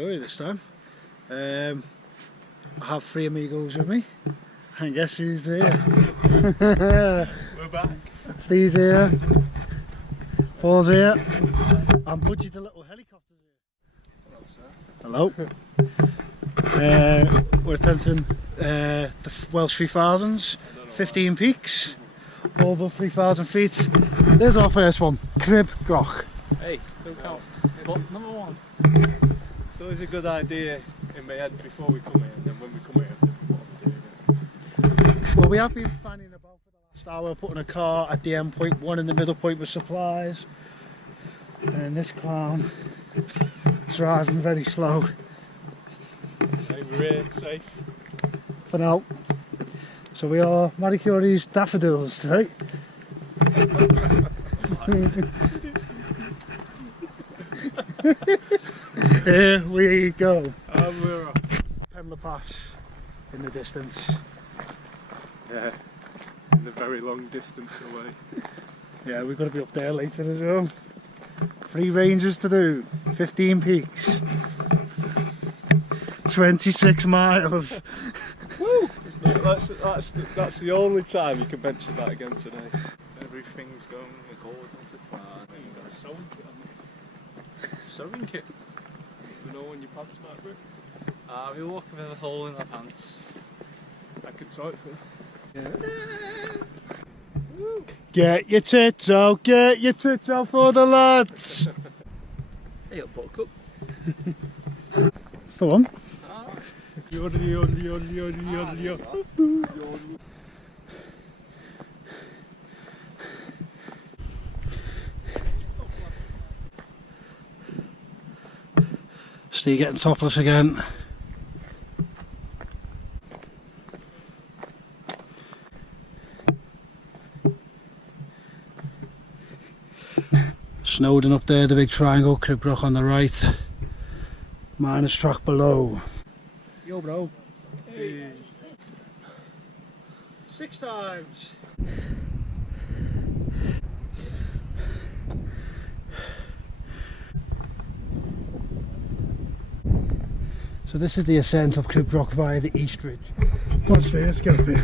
Marie this time. I have 3 amigos with me, and guess who's here? We're back. Steve's here, Paul's here, and Budgie the little helicopter's here. Hello, sir. Hello. We're attempting the Welsh 3000's, 15 peaks, all above 3,000 feet. There's our first one, Crib-y-Ddysgl. Hey, don't count. It's number 1. It's always a good idea in my head before we come here, and then when we come here, what we're doing. Well, we have been fanning about for the last hour, putting a car at the end point, one in the middle point with supplies, and this clown is driving very slow. Hey, we're here, safe. For now. So we are Marie Curie's daffodils today. Here we go. And we're off. Pemla Pass in the distance. Yeah, in the very long distance away. Yeah, we've got to be up there later as well. 3 ranges to do, 15 peaks, 26 miles. Woo! That's the only time you can mention that again today. Everything's going according to plan. You've got a sewing kit on you. Sewing kit? You know when your pants might rip? We're walking with a hole in our pants. I could sew it for you. Yeah. Get your tits out for the lads. Hey, up, buttercup. It's the one. Steve getting topless again. Snowdon up there, the big triangle, Crib-y-Ddysgl on the right, minus track below. Yo bro. Hey. 6 times. So this is the ascent of Crib-y-Ddysgl via the East Ridge. Watch there, let's get up here.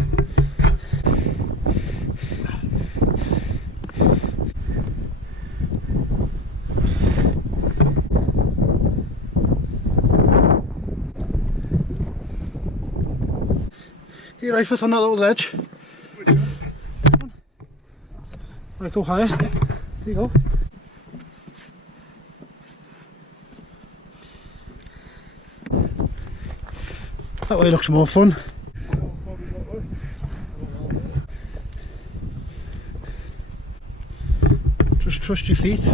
You right foot on that little ledge. Right, go higher. There you go. That way looks more fun. Just trust your feet.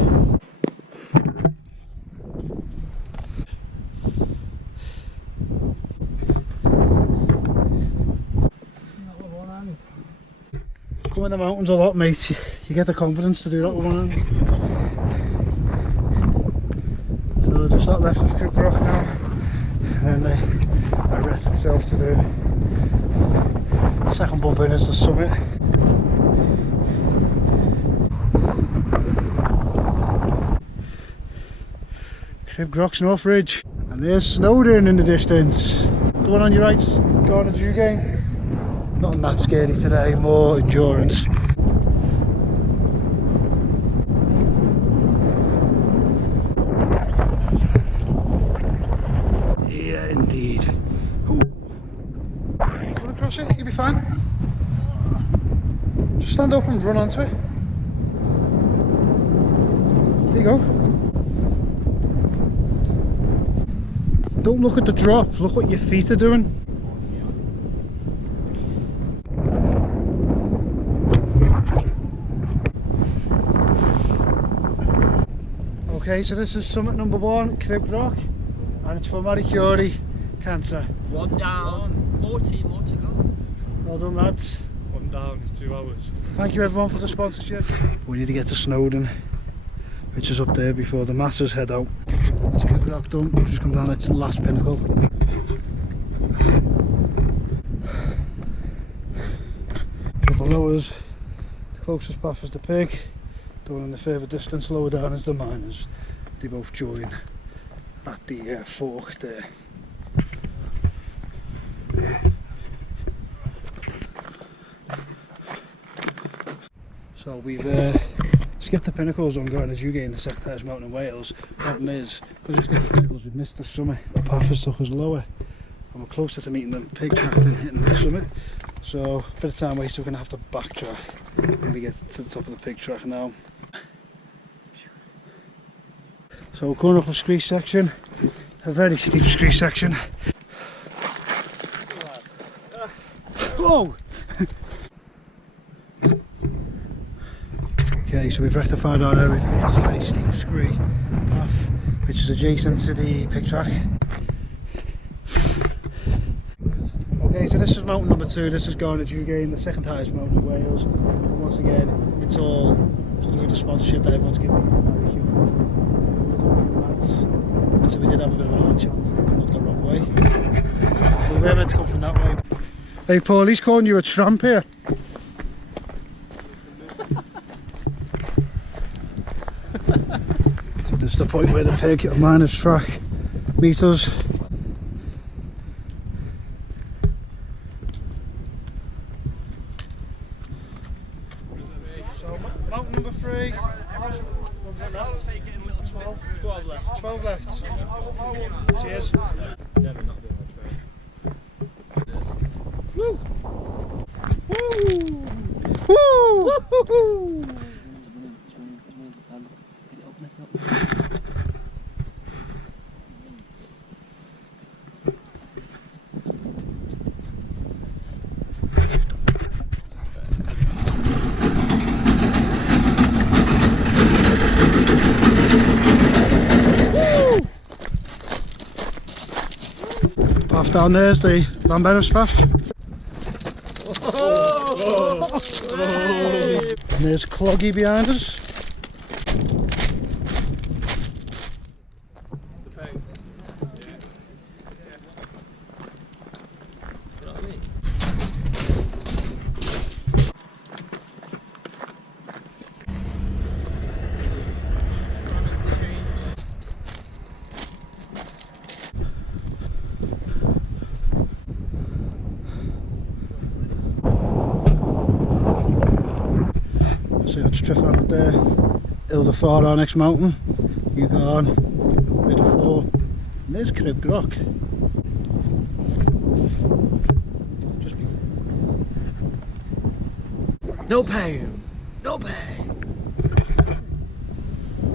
Come in the mountains a lot, mate. You get the confidence to do that with one hand. So just that left of Crib-y-Ddysgl now, and then the rest itself to do. Second bump in is the summit. Crib-y-Ddysgl's North Ridge, and there's Snowdon in the distance. The one on your right's Garner Dugane. Nothing that scary today, more endurance. Yeah, indeed. Ooh. You want to cross it? You'll be fine. Just stand up and run onto it. There you go. Don't look at the drop, look what your feet are doing. Okay, so this is summit number 1, Crib-y-Ddysgl, and it's for Marie Curie cancer. 1 down, 14 more to go. Well done, lads. 1 down in 2 hours. Thank you everyone for the sponsorship. We need to get to Snowdon, which is up there before the masses head out. It's Crib-y-Ddysgl done, just come down to the last pinnacle. So below us, the closest path is the pig. The one in the further distance lower down is the miners. They both join at the fork there. So we've skipped the Pinnacles on going to Crib-y-Ddysgl in the 3000's mountain in Wales. Problem is, because we skipped the Pinnacles, we've missed the summit. The path has took us lower, and we're closer to meeting the pig track than hitting the summit. So a bit of time wasted, we're going to have to backtrack when we get to the top of the pig track now. So we're going up a scree section, a very steep scree section. Whoa! Okay, so we've rectified our area, we've got this very steep scree path which is adjacent to the pig track. Okay, so this is mountain number 2, this is going to Crib-y-Ddysgl, the second highest mountain in Wales. And once again, it's all to do with the sponsorship that everyone's giving me. And so we did have a bit of a hard challenge, they come up the wrong way. But we're meant to come from that way. Hey Paul, he's calling you a tramp here. So this is the point where the pig minus track meet us. So mountain number 3. 12 left. Cheers. Woo! Woo! Woo! Path down there is the Lamberos path. And there's Cloggy behind us. So that's Trifan there, Ilda 4, our next mountain, you go on, Ilda 4, and there's Crib-y-Ddysgl. Just be... No pain! No pain!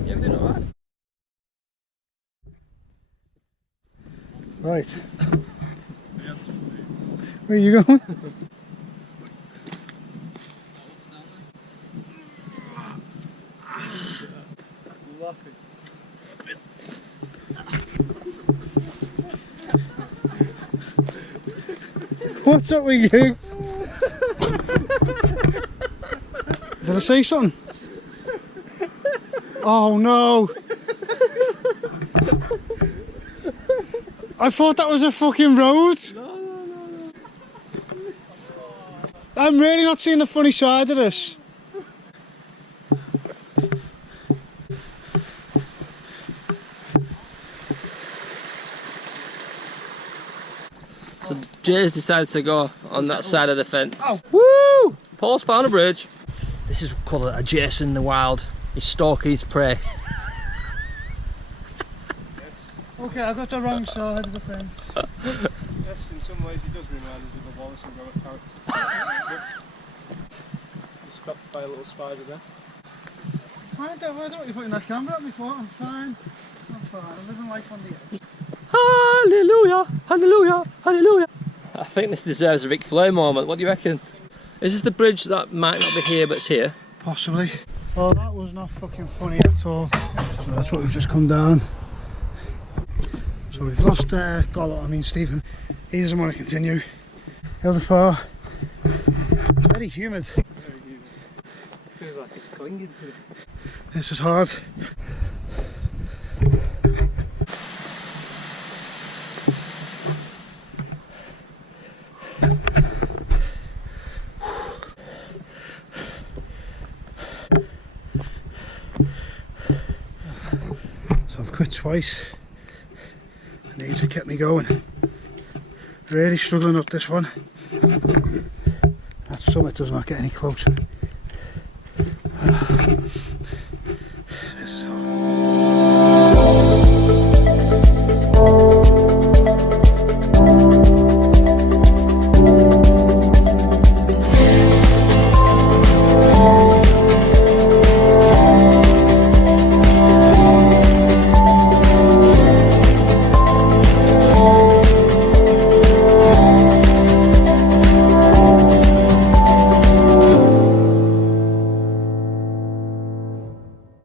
Yeah, we did alright. Right. Where are you going? What's up with you? Did I say something? Oh no! I thought that was a fucking road! No. I'm really not seeing the funny side of this. So Jay's decided to go on that side of the fence. Oh. Woo! Paul's found a bridge. This is called a Jason in the wild. He's stalking his prey. Okay, I got the wrong side of the fence. Yes, in some ways he does remind us of a Wallace and Gromit character. He's stopped by a little spider there. I don't know what you're putting that camera at me for. I'm fine. I'm living life on the edge. Hallelujah! Hallelujah! Hallelujah! I think this deserves a Ric Flair moment. What do you reckon? Is this the bridge that might not be here but it's here? Possibly. Oh, that was not fucking funny at all. So that's what we've just come down. So we've lost Stephen. He doesn't want to continue. Ilda 4. It's very humid. Very humid. Feels like it's clinging to it. This is hard. So I've quit twice. needs to keep me going. Really struggling up this one. That summit does not get any closer.